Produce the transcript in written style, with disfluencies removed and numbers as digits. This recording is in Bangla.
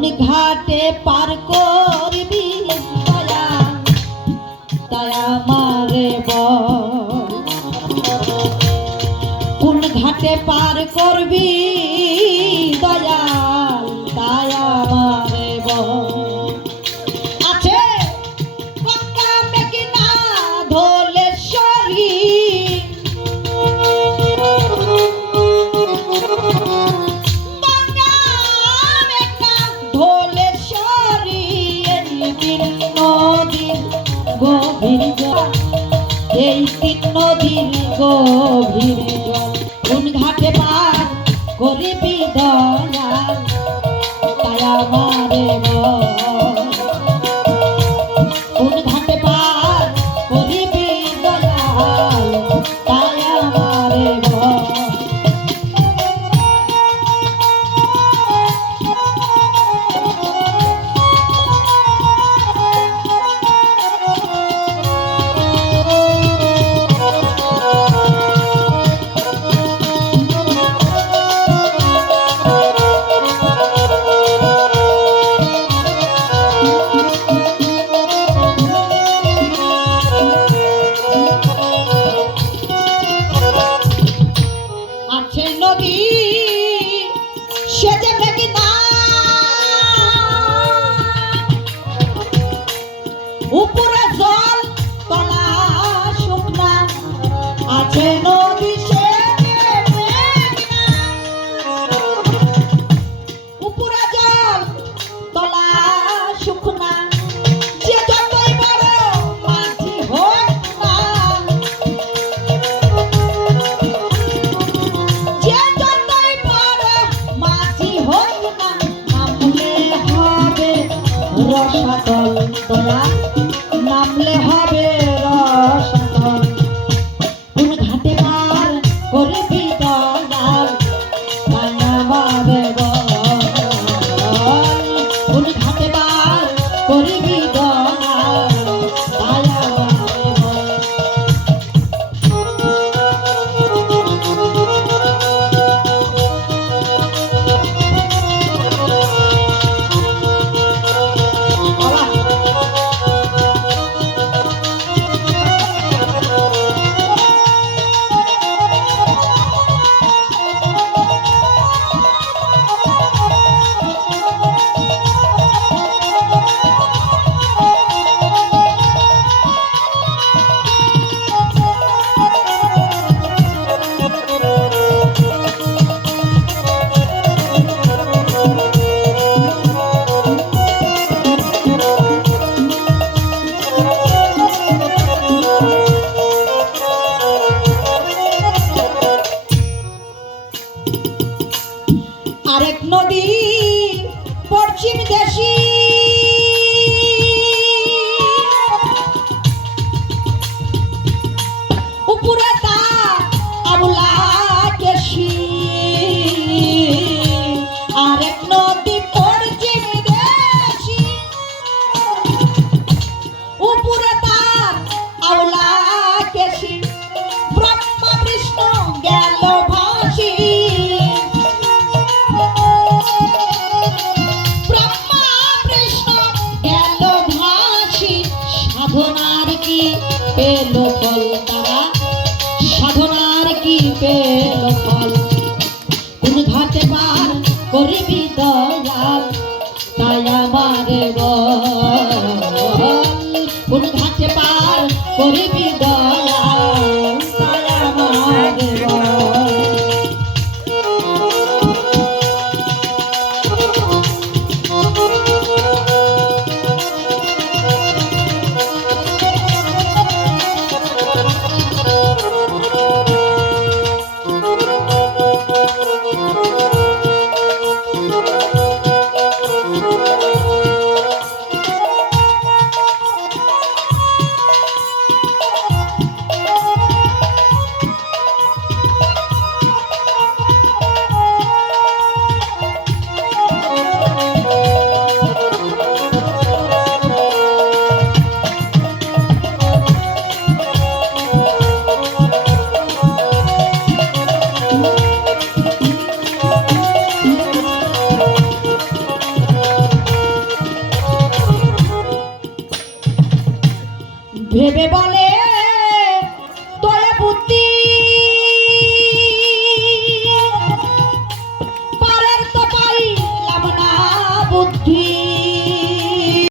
কোন ঘাটে পার করবি দয়া দয়া মারে বল কোন ঘাটে পার করবি দয়া দয়া মারে বল আছে গঙ্গা মেঘনা ধলেশ্বরী গভীর জল এই তিন নদীর গভীর জল কোন ঘাটে পার করিবি দয়াল দয়া মারে বল কোন ঘাটে পার করিবি দয়াল দয়া মারে বল উপরে জল তলা শুকনা আছে নদী উপরে জল তলা শুকনা যে যতই বড় মাঝি হোক না যে যতই বড় মাঝি হোক না নামলে হবে রসাতল দয়া নামলে হবে রসাতল কোন ঘাটে পার করবি দয়াল দয়া মারে বল কোন ঘাটে পার করবি দয়াল দয়া মারে বল আরেক নদী পশ্চিম দেশী উপরে তা আবুলা কেশি আরেক নদী পশ্চিম দেশী উপরে তা আবুলা কেশি ব্রহ্মা বিষ্ণু গেল ভাসি সাধনার কি পেল ফল তারা সাধনার কি পেল ফল কোন ঘাটে পার করবি দয়াল দয়া মারে বল কোন ঘাটে পার করবি দয়াল দয়া মারে বল ভেবে বলে